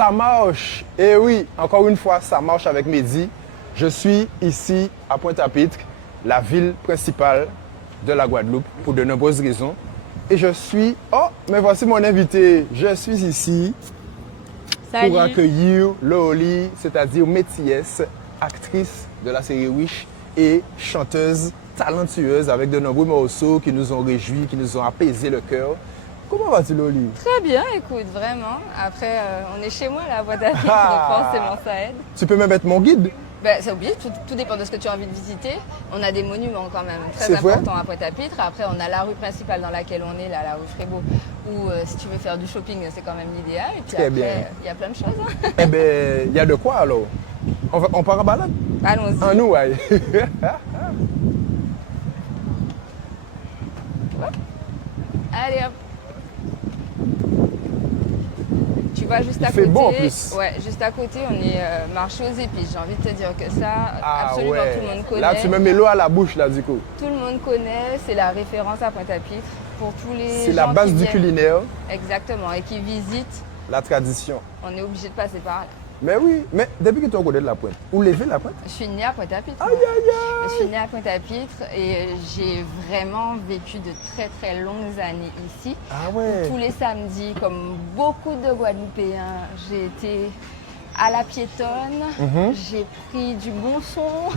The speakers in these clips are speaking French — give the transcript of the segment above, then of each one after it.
Ça marche. Et oui, encore une fois, ça marche avec Mehdi. Je suis ici à Pointe-à-Pitre, la ville principale de la Guadeloupe, pour de nombreuses raisons. Et je suis... Oh, mais voici mon invité. Je suis ici pour accueillir Loli, c'est-à-dire Métiès, actrice de la série Wish et chanteuse talentueuse avec de nombreux morceaux qui nous ont réjouis, qui nous ont apaisé le cœur. Comment vas-tu, Loli? Très bien, écoute, vraiment. Après, on est chez moi, là, à Pointe-à-Pitre, donc forcément, ça aide. Tu peux même être mon guide? Ben, c'est oublié, tout dépend de ce que tu as envie de visiter. On a des monuments quand même très C'est vrai? importants à Pointe-à-Pitre. Après, on a la rue principale dans laquelle on est, là, la rue Frébeau, où si tu veux faire du shopping, c'est quand même l'idéal. Et puis Très après, bien. il y a plein de choses. Hein. Eh bien, il y a de quoi alors? On part en balade? Allons-y. En nous, ouais. Allez, hop. Tu vois, juste Il à fait côté, beau en plus. Ouais, juste à côté, on est marché aux épices. J'ai envie de te dire que ça, Ah absolument ouais. tout le monde connaît. Là, tu me mets l'eau à la bouche, là, du coup. Tout le monde connaît, c'est la référence à Pointe-à-Pitre pour tous les C'est la gens base qui du viennent. culinaire, Exactement, et qui visitent, la tradition. on est obligé de passer par là. Mais oui, mais depuis que tu connais de la Pointe, où lever la Pointe? Je suis née à Pointe-à-Pitre. Aïe, moi. aïe, aïe! Je suis née à Pointe-à-Pitre et j'ai vraiment vécu de très très longues années ici. Ah ouais. Tous les samedis, comme beaucoup de Guadeloupéens, j'ai été à la piétonne, j'ai pris du bon son.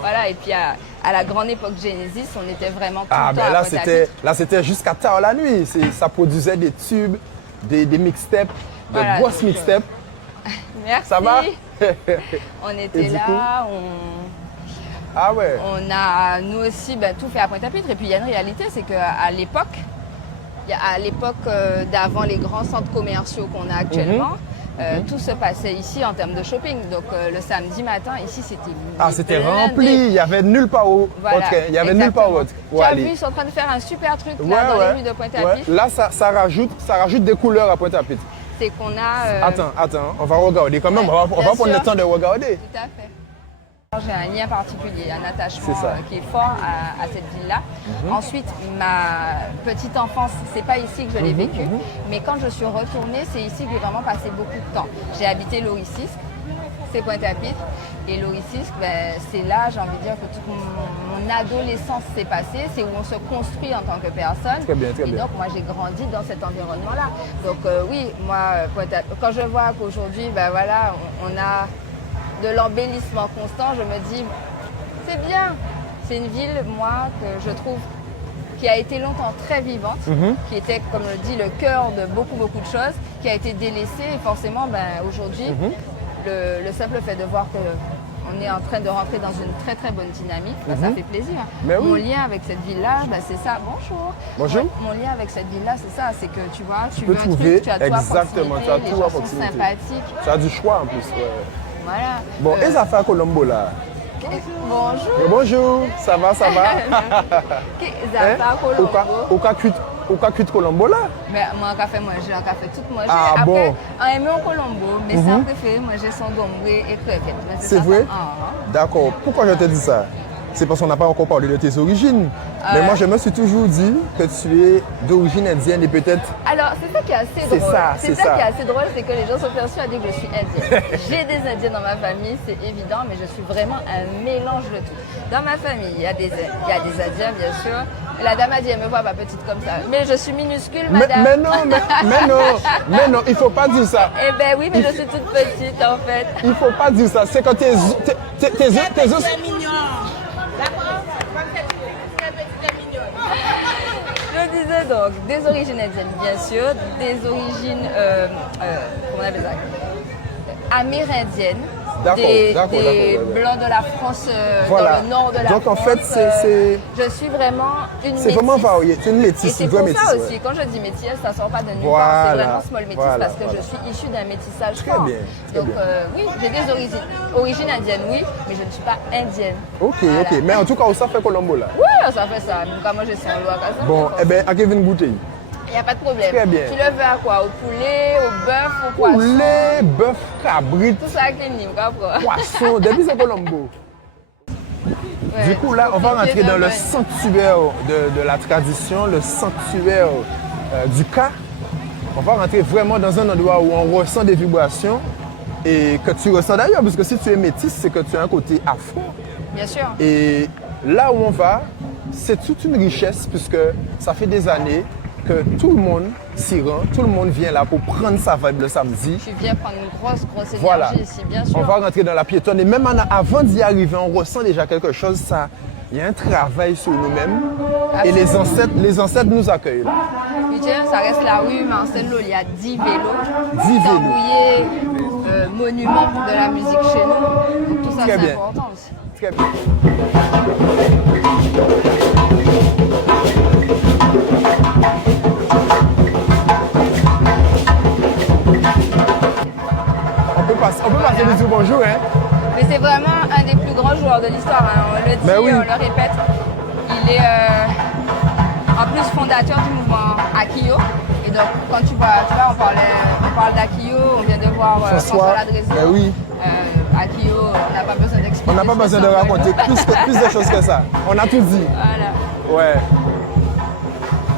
Voilà, et puis à la grande époque Genesis, on était vraiment tout Ah le temps ben à Pointe-à-Pitre. là c'était jusqu'à tard la nuit. Ça produisait des tubes, des mixtapes, de Voilà, grosses donc, mixtapes. Merci. Ça va? On Et était du là, Ah ouais. on a nous aussi tout fait à Pointe-à-Pitre. Et puis il y a une réalité, c'est qu'à l'époque, d'avant les grands centres commerciaux qu'on a actuellement, tout se passait ici en termes de shopping. Donc le samedi matin, ici c'était C'était blindé. rempli, il y avait nulle part où Voilà, il y avait nulle part où exactement. Tu as vu, ils sont en train de faire un super truc là, dans les rues de Pointe-à-Pitre. Là, ça rajoute des couleurs à Pointe-à-Pitre. C'est qu'on a... Attends, on va regarder quand même, Ouais, on va bien prendre le sûr. temps de regarder. Tout à fait. J'ai un lien particulier, un attachement C'est ça. qui est fort à cette ville-là. Ensuite, ma petite enfance, c'est pas ici que je l'ai vécue, mais quand je suis retournée, c'est ici que j'ai vraiment passé beaucoup de temps. J'ai habité Loricisque, c'est Pointe-à-Pitre, et Loricisque, c'est là, j'ai envie de dire, que toute mon adolescence s'est passée, c'est où on se construit en tant que personne. Très bien, très et bien. donc, moi, j'ai grandi dans cet environnement-là. Donc, oui, moi, quand je vois qu'aujourd'hui, voilà, on a de l'embellissement constant, je me dis, c'est bien. C'est une ville, moi, que je trouve qui a été longtemps très vivante, qui était, comme je le dis, le cœur de beaucoup de choses, qui a été délaissée. Et forcément, aujourd'hui, le simple fait de voir qu'on est en train de rentrer dans une très très bonne dynamique, ça fait plaisir. Mais oui. Mon lien avec cette ville-là, c'est ça. Bonjour. Bonjour. Mon lien avec cette ville-là, c'est ça. C'est que tu vois, tu peux veux un trouver truc, tu as tout à exactement, proximité, tu as les tout gens à sont proximité. sympathiques. Tu as du choix en plus. Ouais. Voilà. Bon, et ça fait à Colombo là? Bonjour. Bonjour, ça va? Zafa Colombo. Au cas cuit Colombo là? Mais moi, un café manger, un café tout manger. Ah, après, bon. on aime au Colombo, mais ça préféré manger son gombré et crevettes. Mais C'est ça, vrai? ah. D'accord. Pourquoi je te dis ça? C'est parce qu'on n'a pas encore parlé de tes origines. Mais moi, je me suis toujours dit que tu es d'origine indienne et peut-être... Alors, c'est ça qui est assez C'est drôle. ça, C'est c'est ça ça. qui est assez drôle, c'est que les gens sont persuadés que je suis indienne. J'ai des Indiens dans ma famille, c'est évident, mais je suis vraiment un mélange de tout. Dans ma famille, il y a des Indiens, bien sûr. La dame a dit, elle me voit pas petite comme ça. Mais je suis minuscule, madame. Mais non, il faut pas dire ça. Eh ben oui, mais je suis toute petite, en fait. Il faut pas dire ça. C'est quand tes os... Je disais donc, des origines indiennes, bien sûr, des origines, comment on appelle ça, amérindiennes, des blancs de la France, Voilà. dans le nord de la France. Donc en fait, c'est... Je suis vraiment une métisse. C'est vraiment varié. C'est une Et métisse, c'est une pour vraie ça métisse. aussi, Ouais. quand je dis métisse, ça ne sort pas de nulle Voilà. part, c'est vraiment small métisse Voilà, parce que voilà. je suis issue d'un métissage Très fort. bien, très Donc bien. oui, j'ai des origines indiennes, oui, mais je ne suis pas indienne. Ok. Mais en tout cas, ça fait Colombo là. Oui, ça fait ça. Donc, moi, j'ai son loi. Bon, eh bien, à Kevin bouteille. Il n'y a pas de problème. Très bien. Tu le veux à quoi? Au poulet, au bœuf, au poisson? Poulet, bœuf, cabrit, Tout ça avec les niveaux, comprends? poisson, depuis c'est Colombo. Ouais, Du coup, là, on va compliqué rentrer dans de le bonne. sanctuaire de la tradition, le sanctuaire du cas. On va rentrer vraiment dans un endroit où on ressent des vibrations et que tu ressens d'ailleurs, parce que si tu es métisse, c'est que tu as un côté afro. Bien sûr. Et là où on va, c'est toute une richesse puisque ça fait des années que tout le monde s'y rend, tout le monde vient là pour prendre sa vibe le samedi. Tu viens prendre une grosse énergie Voilà. ici, bien sûr. On va rentrer dans la piétonne et même avant d'y arriver, on ressent déjà quelque chose. Il y a un travail sur nous-mêmes et les ancêtres nous accueillent là. Ça reste la rue Marcel Lô, il y a 10 vélos. 10 vélos. Tambouillé, monument de la musique chez nous. Donc tout ça, Très c'est bien. important aussi. Très bien. On peut passer le dire bonjour, hein? Mais c'est vraiment un des plus grands joueurs de l'histoire, hein. On le dit, Ben oui. on le répète. Il est en plus fondateur du mouvement Akio. Et donc quand tu vois, on parle d'Akio, on vient de voir François Ladrezio. Ben oui. Akio, on n'a pas besoin d'expliquer. On n'a pas besoin de raconter plus de choses que ça. On a tout dit. Voilà. Ouais.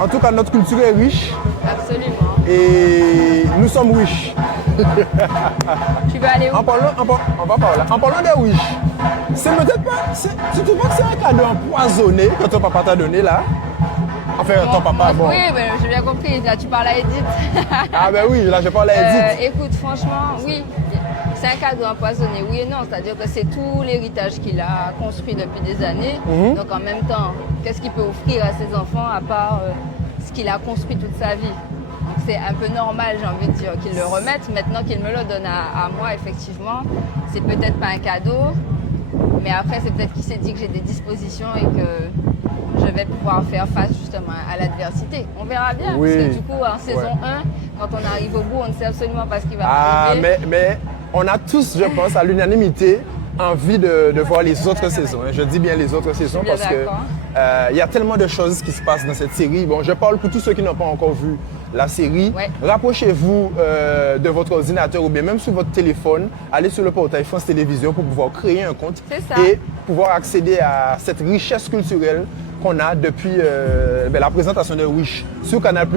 En tout cas, notre culture est riche. Absolument. Et nous sommes riches. Tu veux aller où? On va par là. En parlant des riches, c'est peut-être pas. Tu trouves pas que c'est un cadeau empoisonné que ton papa t'a donné là? Enfin, ton papa, bon. Oui, mais j'ai bien compris. Là, tu parles à Edith. Ah, ben oui, là, je parle à Edith. Écoute, franchement, oui. C'est un cadeau empoisonné, oui et non. C'est-à-dire que c'est tout l'héritage qu'il a construit depuis des années. Donc, en même temps, qu'est-ce qu'il peut offrir à ses enfants à part ce qu'il a construit toute sa vie? Donc, c'est un peu normal, j'ai envie de dire, qu'il le remette. Maintenant qu'il me le donne à moi, effectivement, c'est peut-être pas un cadeau. Mais après, c'est peut-être qu'il s'est dit que j'ai des dispositions et que je vais pouvoir faire face justement à l'adversité. On verra bien, Oui. parce que du coup, en saison 1, quand on arrive au bout, on ne sait absolument pas ce qui va arriver. Mais on a tous, je pense, à l'unanimité, envie de voir les autres saisons. Je dis bien les autres saisons parce que il y a tellement de choses qui se passent dans cette série. Bon, je parle pour tous ceux qui n'ont pas encore vu la série. Ouais. Rapprochez-vous de votre ordinateur ou bien même sur votre téléphone. Allez sur le portail France Télévisions pour pouvoir créer un compte et pouvoir accéder à cette richesse culturelle qu'on a depuis la présentation de Wish sur Canal+.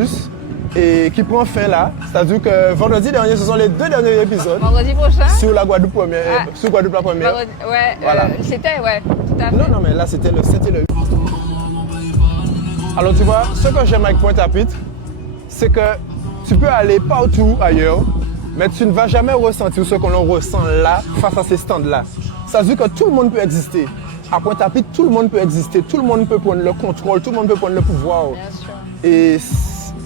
Et qui prend fin là. C'est-à-dire que vendredi dernier, ce sont les 2 derniers épisodes. Vendredi prochain? Sur la Guadeloupe première. Sur Guadeloupe la première. Ouais, voilà. C'était, tout à fait. Non, mais là, c'était le 7 et le 8. Alors, tu vois, ce que j'aime avec Pointe-à-Pitre, c'est que tu peux aller partout ailleurs, mais tu ne vas jamais ressentir ce que l'on ressent là, face à ces stands-là. C'est-à-dire que tout le monde peut exister. À Pointe-à-Pitre, tout le monde peut exister. Tout le monde peut prendre le contrôle, tout le monde peut prendre le pouvoir. Bien sûr. Et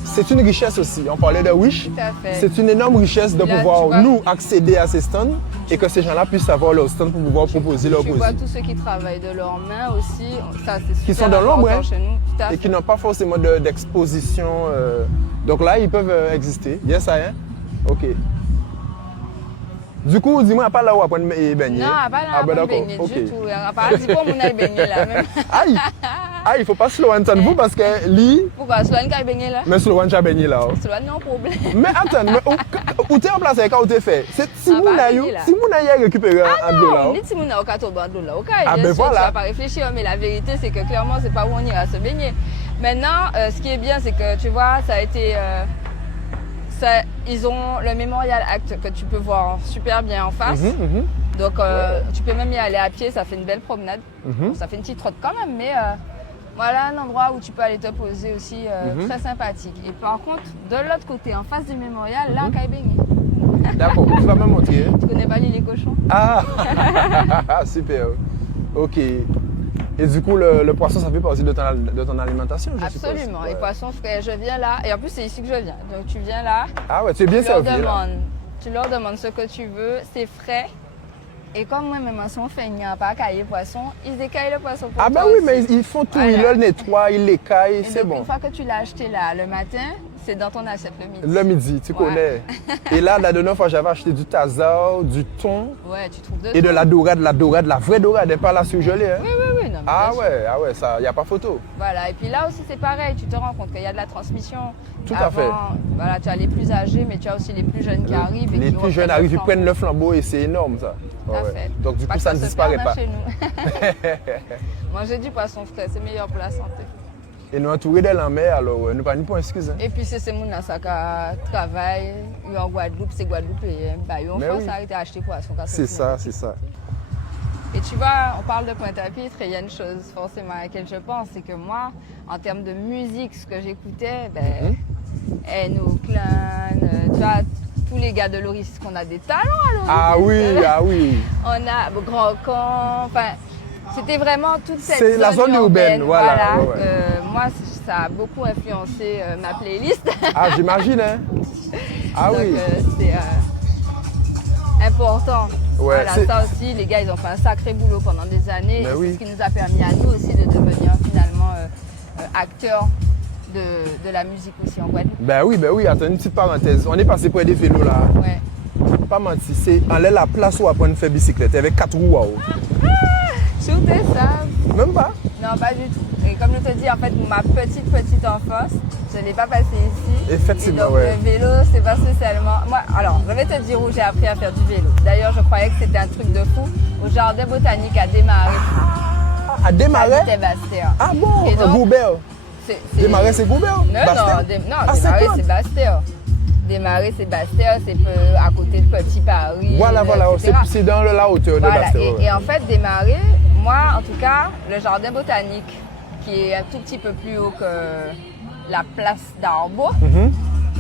c'est une richesse aussi. On parlait de Wish. C'est une énorme richesse de pouvoir, nous, accéder à ces stands et que ces gens-là puissent avoir leur stand pour pouvoir proposer leur musique. Tu vois tous ceux qui travaillent de leurs mains aussi. Ça, c'est super qui sont dans l'ombre chez nous. Et qui n'ont pas forcément d'exposition. Donc là, ils peuvent exister. Yes, ça, hein? OK. Du coup, dis-moi, à part là où apprendre à baigner. Non, à part là où apprendre à baigner du tout. À part dis pas où on a baigné là même. Aïe! Il ne faut pas Sloan de vous parce que lui. Pourquoi Sloan qui a baigné là? Mais Sloan qui a baigné là. Sloan, non problème. Mais attends, où t'es en place avec où t'es fait? C'est Timouna a récupéré un de là. Non, ni Timouna au cateau de là. Ah ben voilà. Tu vas pas réfléchir, mais la vérité c'est que clairement c'est pas où on ira se baigner. Maintenant, ce qui est bien c'est que tu vois, ça a été. Ils ont le Memorial Act que tu peux voir super bien en face. Donc tu peux même y aller à pied, ça fait une belle promenade. Ça fait une petite trotte quand même, mais voilà un endroit où tu peux aller te poser aussi, très sympathique. Et par contre, de l'autre côté, en face du Mémorial, là, on peut baigner. D'accord, tu vas me montrer. Tu connais pas l'île des cochons? Ah, super. Ok. Et du coup, le poisson, ça fait partie de ton alimentation, je suppose. Absolument. Les poissons frais, je viens là. Et en plus, c'est ici que je viens. Donc, tu viens là. Ah ouais, tu es bien servi. Tu leur demandes ce que tu veux. C'est frais. Et comme moi, même si on fait un pas cailler poisson, ils écaillent le poisson pour toi. Ah bah oui, mais ils font tout. Voilà. Ils le nettoient, ils l'écaillent, c'est bon. Une fois que tu l'as acheté là, le matin, c'est dans ton assiette le midi. Le midi, tu connais. Et là, la dernière fois, j'avais acheté du tasar, du thon. Ouais, tu trouves de et tout. de la dorade, la vraie dorade, pas la surgelée. Hein. Oui. Non, ah ouais, ça, il n'y a pas photo. Voilà, et puis là aussi, c'est pareil. Tu te rends compte qu'il y a de la transmission. Tout à fait. Voilà, tu as les plus âgés, mais tu as aussi les plus jeunes qui arrivent. Les plus jeunes arrivent, ils prennent le flambeau et c'est énorme, ça. Tout à fait. Donc, du coup, ça ne disparaît pas. Chez nous. Manger du poisson frais, c'est meilleur pour la santé. Et nous entourés de la mer, alors nous pas ni pour excuse. Hein. Et puis c'est mon ça qui travaille en Guadeloupe, c'est Guadeloupéen. Bah, ils ont fait ça, arrêté acheter poisson. C'est ça, c'est ça. Et tu vois, on parle de Pointe-à-Pitre et il y a une chose forcément à laquelle je pense, c'est que moi, en termes de musique, ce que j'écoutais, ben, Eno Clan, tu vois, tous les gars de Loris, qu'on a des talents à Loris. Ah oui, ah oui. On a Grand Camp, enfin, c'était vraiment toute cette c'est la zone urbaine, voilà. Ouais. Moi, ça a beaucoup influencé ma playlist. Ah, j'imagine, hein. Ah donc, oui. C'est important. Ouais, voilà, ça aussi, les gars, ils ont fait un sacré boulot pendant des années. Ben et oui. c'est ce qui nous a permis à nous aussi de devenir finalement acteurs de la musique aussi en Guadeloupe. Ben oui, attends une petite parenthèse. On est passé près des vélos là. Ouais. Pas menti, c'est en l'air la place où on apprend à faire bicyclette avec 4 roues. Wow. Shooter ça? Même pas? Non, pas du tout. Et comme je te dis, en fait, ma petite enfance, je ne l'ai pas passée ici. Effectivement, et donc, le vélo, c'est pas spécialement... Moi, alors, je vais te dire où j'ai appris à faire du vélo. D'ailleurs, je croyais que c'était un truc de fou. Au jardin botanique à Desmarais. À Desmarais? C'était Bastia. Ah bon? Et donc, Goubert. Desmarais, c'est Goubert? Non, Desmarais, c'est Bastia. Desmarais, c'est Bastia, c'est à côté de Petit Paris. Voilà, c'est dans la hauteur de Bastia. Et en fait, Desmarais, moi, en tout cas, le jardin botanique, qui est un tout petit peu plus haut que la place d'Arbo,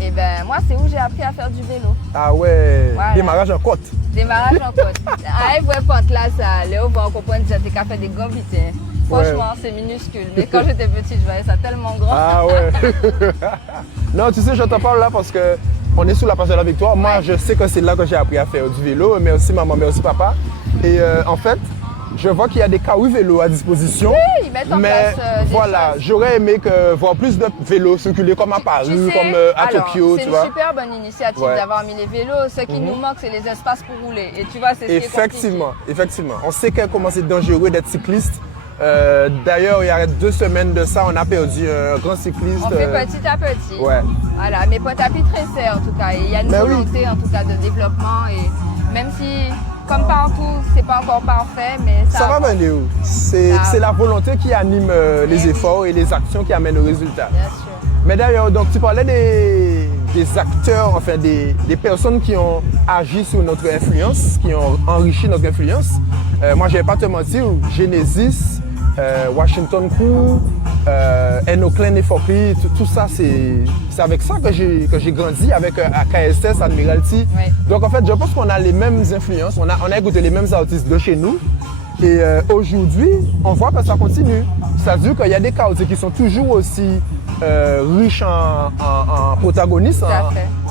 et ben moi, c'est où j'ai appris à faire du vélo. Ah ouais, voilà. Démarrage en côte. Démarrage en côte. Ah, vous voyez, quand là, ça allait, on va comprendre que j'étais qu'à faire des grands vitesses. Franchement, c'est minuscule. Mais quand j'étais petite, je voyais ça tellement grand. Ah ouais. Non, tu sais, je t'en parle là parce que on est sous la place de la Victoire. Moi, je sais que c'est là que j'ai appris à faire du vélo, mais aussi maman, mais aussi papa. Et en fait, je vois qu'il y a des caroues vélos à disposition. Oui, ils mettent en place voilà, j'aurais aimé voir plus de vélos circuler comme à Paris, comme à Tokyo, tu vois. C'est une super bonne initiative d'avoir mis les vélos. Ce qui nous manque, c'est les espaces pour rouler. Et tu vois, c'est ce qui est compliqué. Effectivement. On sait comment c'est dangereux d'être cycliste. D'ailleurs, il y a 2 semaines de ça, on a perdu un grand cycliste. On fait petit à petit. Ouais. Voilà, mais Pointe-à-Pitre essaie en tout cas. Et il y a une volonté en tout cas de développement. Et même si, comme partout, c'est pas encore parfait, mais ça va venir. C'est la volonté qui anime les efforts et les actions qui amènent au résultat. Bien sûr. Mais d'ailleurs, donc tu parlais des acteurs, enfin des personnes qui ont agi sur notre influence, qui ont enrichi notre influence. Moi, je ne vais pas te mentir, Genesis, Washington Crew, Eno Clan et Fopi, tout ça, c'est avec ça que j'ai grandi, avec KSS, Admiralty. Oui. Donc en fait, je pense qu'on a les mêmes influences, on a écouté les mêmes artistes de chez nous. Et aujourd'hui, on voit que ça continue. C'est-à-dire qu'il y a des quartiers qui sont toujours aussi riches en protagonistes,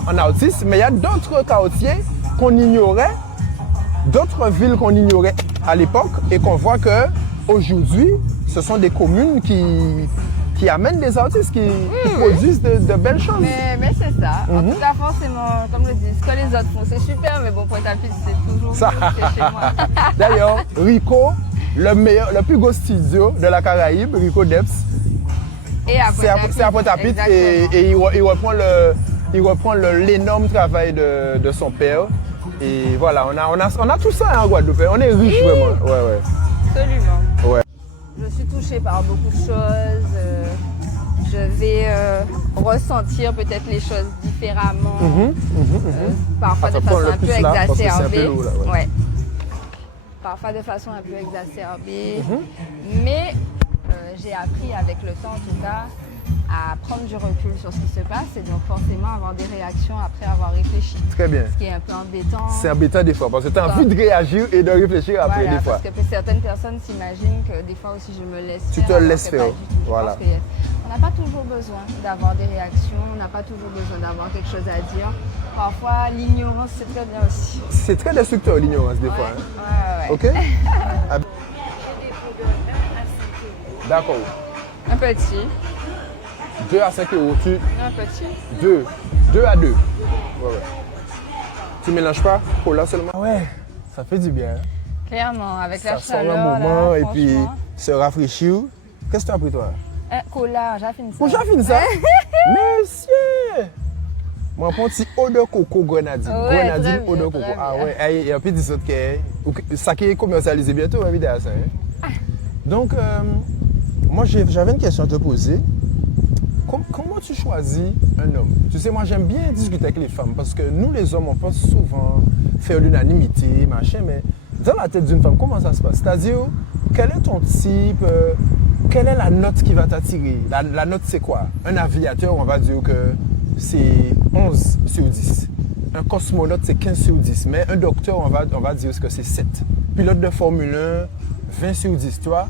en artistes, mais il y a d'autres quartiers qu'on ignorait, d'autres villes qu'on ignorait à l'époque et qu'on voit qu'aujourd'hui, ce sont des communes qui amènent des artistes, qui produisent de belles choses. Mais c'est ça. En tout cas, forcément, comme je dis, ce que les autres font, c'est super, mais bon, Pointe-à-Pitre, c'est toujours ça. Chez moi. D'ailleurs, Rico, le plus gros studio de la Caraïbe, Rico Depps, c'est à Pointe-à-Pitre et il reprend l'énorme travail de son père. Et voilà, on a tout ça en Guadeloupe. On est riche vraiment. Ouais. Absolument. Ouais. Je suis touchée par beaucoup de choses. Je vais ressentir peut-être les choses différemment. Parfois de façon un peu exacerbée. Ouais. Parfois de façon un peu exacerbée. Mais j'ai appris avec le temps, en tout cas, à prendre du recul sur ce qui se passe et donc forcément avoir des réactions après avoir réfléchi. Très bien. Ce qui est un peu embêtant. C'est embêtant des fois parce que tu as envie de réagir et de réfléchir après des fois. Parce que certaines personnes s'imaginent que des fois aussi je me laisse faire. Tu te laisses faire. Voilà. On n'a pas toujours besoin d'avoir des réactions, on n'a pas toujours besoin d'avoir quelque chose à dire. Parfois l'ignorance c'est très bien aussi. C'est très destructeur l'ignorance des fois. Ouais. Ok. D'accord. Un petit. 2 à 5 euros. Un petit. 2 à 2. Ouais. Tu mélanges pas cola seulement? Ouais, ça fait du bien. Clairement, avec la chaleur. Ça sort un moment et puis se rafraîchir. Qu'est-ce que tu as pris toi? Cola, j'affine ça. Oh, j'affine ça? Monsieur! Moi, je prends un petit eau de coco grenadine. Grenadine, eau de coco. Ah ouais, et puis des autres ça qui est commercialisé bientôt, évidemment. Donc, moi, j'avais une question à te poser. comment tu choisis un homme? Tu sais, moi, j'aime bien discuter avec les femmes parce que nous, les hommes, on pense souvent faire l'unanimité, machin, mais dans la tête d'une femme, comment ça se passe? C'est-à-dire, quel est ton type? Quelle est la note qui va t'attirer? La note, c'est quoi? Un aviateur, on va dire que c'est 11 sur 10. Un cosmonaute, c'est 15 sur 10. Mais un docteur, on va dire que c'est 7. Pilote de Formule 1, 20 sur 10, tu vois?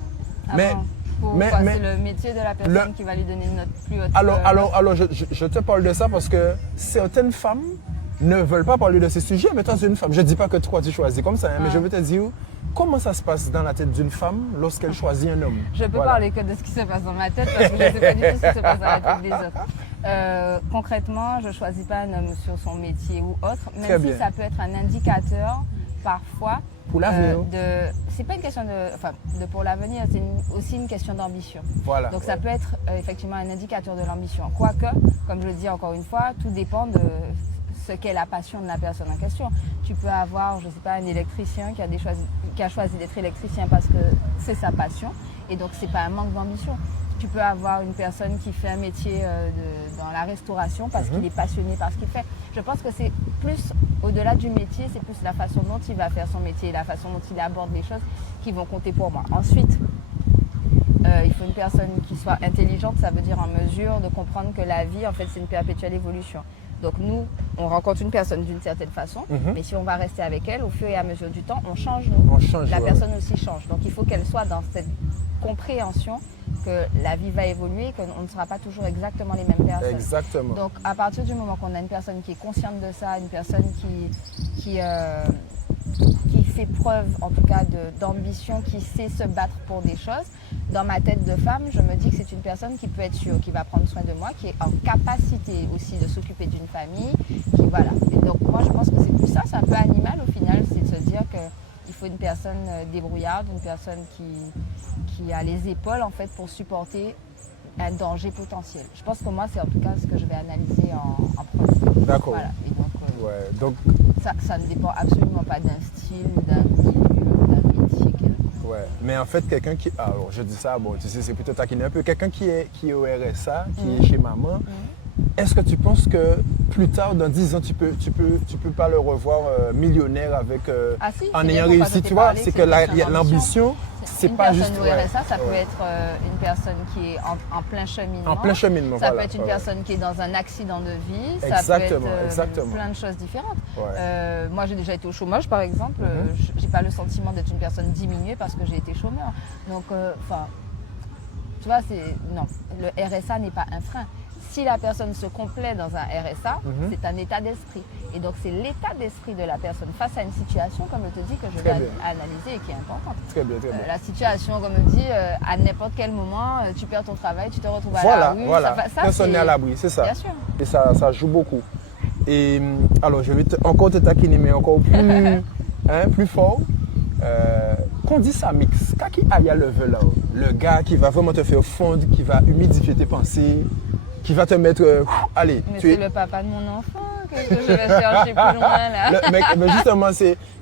C'est le métier de la personne qui va lui donner une note plus haute. Alors je te parle de ça parce que certaines femmes ne veulent pas parler de ces sujets, mais toi, tu es une femme. Je ne dis pas que toi, tu choisis comme ça, hein, mais je veux te dire comment ça se passe dans la tête d'une femme lorsqu'elle choisit un homme. Je peux parler que de ce qui se passe dans ma tête parce que je ne sais pas du tout ce qui se passe dans la tête des autres. Concrètement, je ne choisis pas un homme sur son métier ou autre, même si ça peut être un indicateur parfois. Pour l'avenir. C'est pas une question de pour l'avenir, c'est aussi une question d'ambition. Voilà. Donc ça peut être effectivement un indicateur de l'ambition. Quoique, comme je le dis encore une fois, tout dépend de ce qu'est la passion de la personne en question. Tu peux avoir, je ne sais pas, un électricien qui a choisi d'être électricien parce que c'est sa passion et donc c'est pas un manque d'ambition. Tu peux avoir une personne qui fait un métier dans la restauration parce qu'il est passionné par ce qu'il fait. Je pense que c'est plus, au-delà du métier, c'est plus la façon dont il va faire son métier, la façon dont il aborde les choses qui vont compter pour moi. Ensuite, il faut une personne qui soit intelligente, ça veut dire en mesure de comprendre que la vie, en fait, c'est une perpétuelle évolution. Donc nous, on rencontre une personne d'une certaine façon, mais si on va rester avec elle, au fur et à mesure du temps, on change nous. La personne aussi change. Donc il faut qu'elle soit dans cette compréhension que la vie va évoluer, qu'on ne sera pas toujours exactement les mêmes personnes. Exactement. Donc à partir du moment qu'on a une personne qui est consciente de ça, une personne qui fait preuve en tout cas d'ambition, qui sait se battre pour des choses, dans ma tête de femme, je me dis que c'est une personne qui peut être sûre, qui va prendre soin de moi, qui est en capacité aussi de s'occuper d'une famille, voilà. Et donc moi je pense que c'est plus ça, c'est un peu animal au final, c'est de se dire qu'il faut une personne débrouillarde, une personne qui a les épaules en fait pour supporter un danger potentiel. Je pense que moi c'est en tout cas ce que je vais analyser en premier. D'accord. Voilà. Et donc ça ne dépend absolument pas d'un style, d'un milieu, d'un métier quelconque. Ouais, mais en fait, quelqu'un qui... Alors, je dis ça, bon, tu sais, c'est plutôt taquiner un peu. Quelqu'un qui est au RSA, qui est chez maman, est-ce que tu penses que plus tard, dans 10 ans, tu peux pas le revoir millionnaire avec... en ayant réussi, tu vois, c'est que l'ambition, c'est pas juste... Une personne au RSA, ça peut être une personne qui est en plein cheminement. En plein cheminement, ça peut être une personne qui est dans un accident de vie. Ça peut être plein de choses différentes. Ouais. Moi, j'ai déjà été au chômage, par exemple. J'ai pas le sentiment d'être une personne diminuée parce que j'ai été chômeur. Donc, tu vois, non, le RSA n'est pas un frein. Si la personne se complaît dans un RSA, c'est un état d'esprit. Et donc, c'est l'état d'esprit de la personne face à une situation, comme je te dis, que je vais analyser et qui est importante. Très bien. La situation, comme je dis, à n'importe quel moment, tu perds ton travail, tu te retrouves à la rue. Voilà, personne n'est à l'abri, c'est ça. Bien sûr. Et ça joue beaucoup. Et alors, je vais encore te taquiner, mais encore plus, plus fort. Qu'on dit ça mix, quand il y a le gars qui va vraiment te faire fondre, qui va humidifier tes pensées, qui va te mettre, allez. Mais c'est le papa de mon enfant que je vais chercher plus loin là. Mais justement,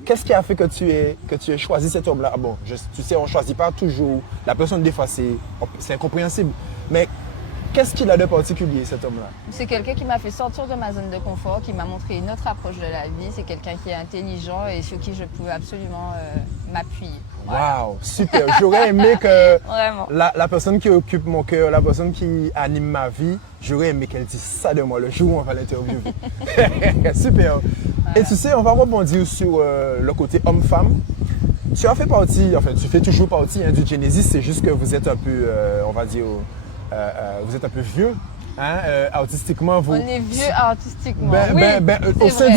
qu'est-ce qui a fait que tu aies choisi cet homme-là? Bon, tu sais, on ne choisit pas toujours. La personne, des fois, c'est incompréhensible. Mais qu'est-ce qu'il a de particulier, cet homme-là? C'est quelqu'un qui m'a fait sortir de ma zone de confort, qui m'a montré une autre approche de la vie. C'est quelqu'un qui est intelligent et sur qui je pouvais absolument m'appuyer. Waouh, super. J'aurais aimé que Vraiment. La personne qui occupe mon cœur, la personne qui anime ma vie, j'aurais aimé qu'elle dise ça de moi le jour où on va l'interviewer. Super. Voilà. Et tu sais, on va rebondir sur le côté homme-femme. Tu as fait partie, enfin tu fais toujours partie du Genesis, c'est juste que vous êtes un peu, on va dire, vous êtes un peu vieux. Artistiquement, vous... On est vieux artistiquement. Au sein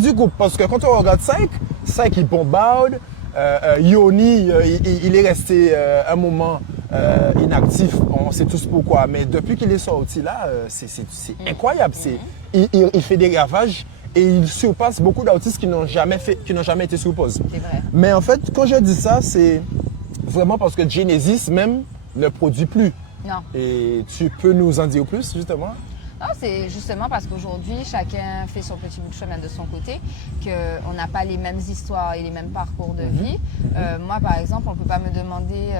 du groupe, parce que quand on regarde Syke il bombarde. Yoni, il est resté un moment inactif, on sait tous pourquoi, mais depuis qu'il est sorti là, c'est incroyable. Il fait des ravages et il surpasse beaucoup d'artistes qui n'ont jamais été sur pause. C'est vrai. Mais en fait, quand je dis ça, c'est vraiment parce que Genesis même ne produit plus. Non. Et tu peux nous en dire plus, justement? Non, c'est justement parce qu'aujourd'hui, chacun fait son petit bout de chemin de son côté, qu'on n'a pas les mêmes histoires et les mêmes parcours de vie. Moi, par exemple, on ne peut pas me demander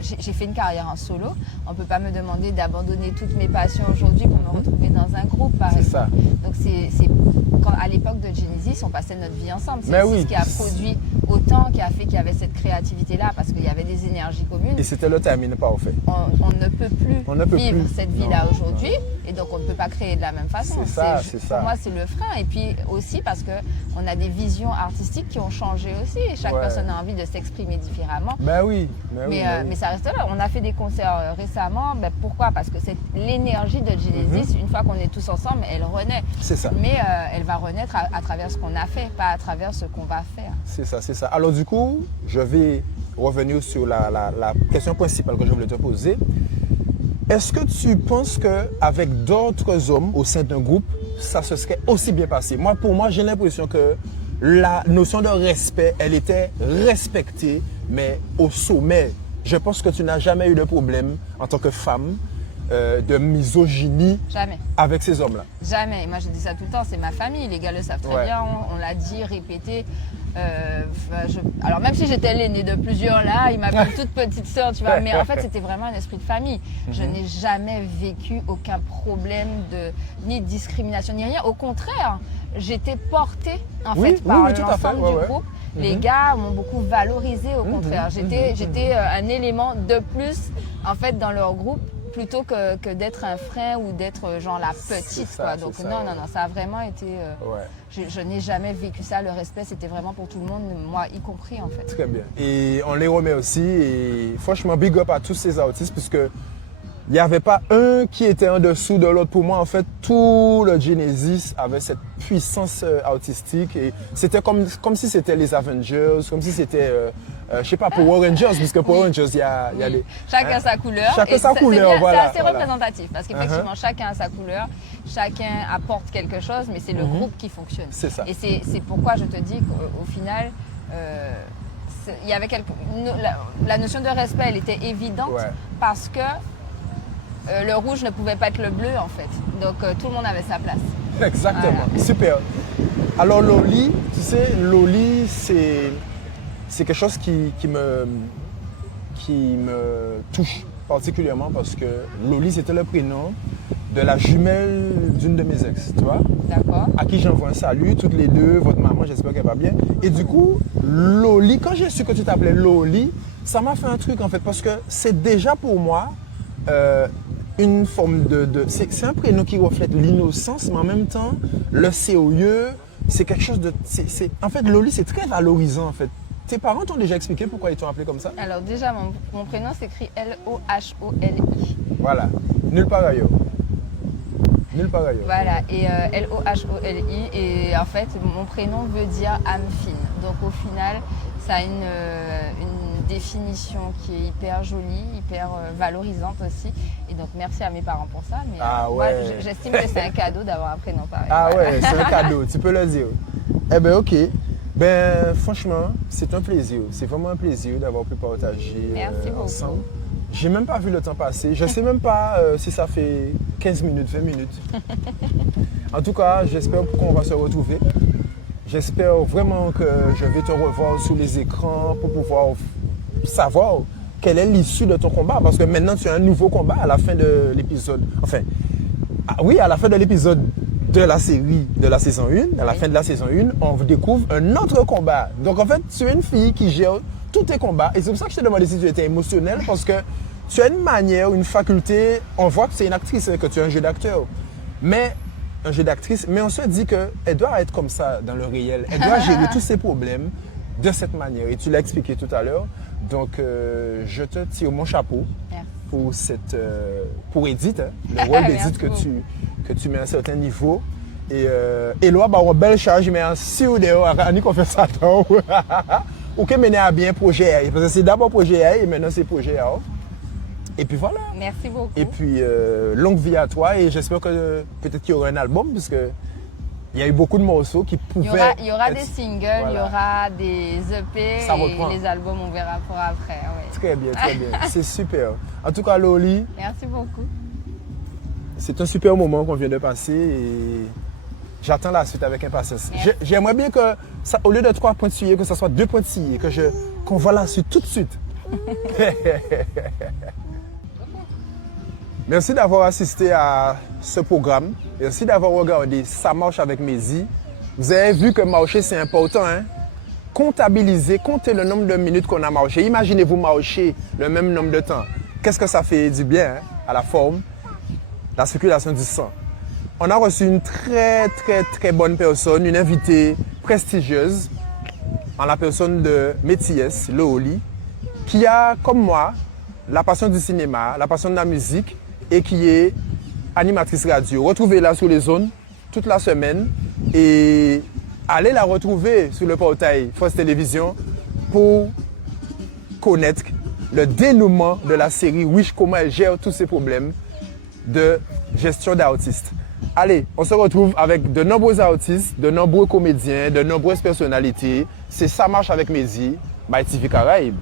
j'ai fait une carrière en solo. On ne peut pas me demander d'abandonner toutes mes passions aujourd'hui pour me retrouver dans un groupe, par exemple. Ça. Donc, à l'époque de Genesis, on passait notre vie ensemble. C'est Mais aussi oui. ce qui a produit autant, qui a fait qu'il y avait cette créativité-là, parce qu'il y avait des énergies communes. Et c'était le timing parfait. On ne peut plus vivre cette vie-là Non. aujourd'hui, et donc on ne peut pas créer de la même façon. C'est ça. Pour moi, c'est le frein. Et puis aussi parce qu'on a des visions artistiques qui ont changé aussi. Et chaque personne a envie de s'exprimer différemment. Ben oui. Mais ça reste là. On a fait des concerts récemment. Ben pourquoi? Parce que l'énergie de Genesis, une fois qu'on est tous ensemble, elle renaît. C'est ça. Mais elle va renaître à travers ce qu'on a fait, pas à travers ce qu'on va faire. C'est ça. Alors du coup, je vais revenir sur la question principale que je voulais te poser. Est-ce que tu penses qu'avec d'autres hommes au sein d'un groupe, ça se serait aussi bien passé? Pour moi, j'ai l'impression que la notion de respect, elle était respectée, mais au sommet. Je pense que tu n'as jamais eu de problème en tant que femme de misogynie Jamais. avec ces hommes-là. Jamais. Et moi, je dis ça tout le temps, c'est ma famille. Les gars le savent très bien. On l'a dit, répété. Alors, même si j'étais l'aînée de plusieurs là, ils m'appellent toute petite sœur, tu vois. Mais en fait, c'était vraiment un esprit de famille. Je n'ai jamais vécu aucun problème ni de discrimination, ni rien. Au contraire, j'étais portée, par l'ensemble du groupe. Les gars m'ont beaucoup valorisé, au contraire. J'étais un élément de plus, en fait, dans leur groupe, plutôt que d'être un frein ou d'être genre la petite. Donc non, ça a vraiment été... Je n'ai jamais vécu ça. Le respect, c'était vraiment pour tout le monde, moi y compris, en fait. Très bien. Et on les remet aussi. Et franchement, big up à tous ces artistes, puisque il n'y avait pas un qui était en dessous de l'autre. Pour moi, en fait, tout le Genesis avait cette puissance artistique. Et c'était comme si c'était les Avengers, comme si c'était, je sais pas, Power Rangers, puisque Power Rangers, il y a des... Chacun sa couleur. Chacun sa couleur, voilà. C'est assez représentatif, parce qu'effectivement, chacun a sa couleur, chacun apporte quelque chose, mais c'est le groupe qui fonctionne. C'est ça. Et c'est pourquoi je te dis qu'au final... il y avait la notion de respect, elle était évidente parce que le rouge ne pouvait pas être le bleu, en fait. Donc, tout le monde avait sa place. Exactement. Voilà. Super. Alors, Loli, tu sais, Loli, c'est quelque chose qui me touche particulièrement parce que Loli, c'était le prénom de la jumelle d'une de mes ex, tu vois. D'accord. À qui j'envoie un salut, toutes les deux, votre maman, j'espère qu'elle va bien. Et du coup, Loli, quand j'ai su que tu t'appelais Loli, ça m'a fait un truc, en fait, parce que c'est déjà pour moi... une forme c'est un prénom qui reflète l'innocence, mais en même temps, le sérieux, c'est quelque chose de... En fait, Loli, c'est très valorisant, en fait. Tes parents t'ont déjà expliqué pourquoi ils t'ont appelé comme ça? Alors déjà, mon prénom s'écrit L-O-H-O-L-I. Voilà, nulle part ailleurs. Nulle part ailleurs. Voilà, et L-O-H-O-L-I, et en fait, mon prénom veut dire âme fine. Donc au final, ça a une définition qui est hyper jolie, hyper valorisante aussi. Et donc merci à mes parents pour ça. Mais moi, j'estime que c'est un cadeau d'avoir un prénom pareil. Ah voilà. Ouais, c'est un cadeau, tu peux le dire. Eh bien, ok. Ben, franchement, c'est un plaisir. C'est vraiment un plaisir d'avoir pu partager ensemble. J'ai même pas vu le temps passer. Je sais même pas si ça fait 15 minutes, 20 minutes. En tout cas, j'espère qu'on va se retrouver. J'espère vraiment que je vais te revoir sous les écrans pour pouvoir savoir quelle est l'issue de ton combat. Parce que maintenant, tu as un nouveau combat à la fin de l'épisode. Enfin, à la fin de l'épisode de la série de la saison 1, à la fin de la saison 1, on découvre un autre combat. Donc, en fait, tu es une fille qui gère tous tes combats. Et c'est pour ça que je t'ai demandé si tu étais émotionnelle, parce que tu as une manière, une faculté. On voit que tu es une actrice, que tu as un jeu d'acteur. Mais un jeu d'actrice, mais on se dit qu'elle doit être comme ça dans le réel. Elle doit gérer tous ses problèmes de cette manière. Et tu l'as expliqué tout à l'heure. Donc, je te tire mon chapeau pour Edith, le rôle d'Edith que tu mets à un certain niveau. Et là, une belle charge, mais en sur de qu'on fait ça. Ou que mener à bien projet. Parce que c'est d'abord projet A et maintenant c'est projet A. Et puis voilà. Merci beaucoup. Et puis, longue vie à toi. Et j'espère que peut-être qu'il y aura un album, parce que il y a eu beaucoup de morceaux qui pouvaient... Il y aura des singles, il y aura des EP et les albums, on verra pour après. Ouais. Très bien, très bien. C'est super. En tout cas, Loli... Merci beaucoup. C'est un super moment qu'on vient de passer et j'attends la suite avec impatience. J'aimerais bien que, ça, au lieu de 3 pointillés, que ce soit 2 pointillés, qu'on voit la suite tout de suite. Merci d'avoir assisté à ce programme. Merci d'avoir regardé Ça marche avec Mehdi. Vous avez vu que marcher, c'est important. Hein? Comptabiliser, comptez le nombre de minutes qu'on a marché. Imaginez-vous marcher le même nombre de temps. Qu'est-ce que ça fait du bien hein, à la forme, la circulation du sang. On a reçu une très bonne personne, une invitée prestigieuse, en la personne de Métiès Looli, qui a, comme moi, la passion du cinéma, la passion de la musique et qui est animatrice radio. Retrouvez-la sur les ondes toute la semaine et allez la retrouver sur le portail France Télévisions pour connaître le dénouement de la série Wish, comment elle gère tous ces problèmes de gestion d'artistes. Allez, on se retrouve avec de nombreux artistes, de nombreux comédiens, de nombreuses personnalités. C'est Ça marche avec Mehdi, by TV Caraïbes.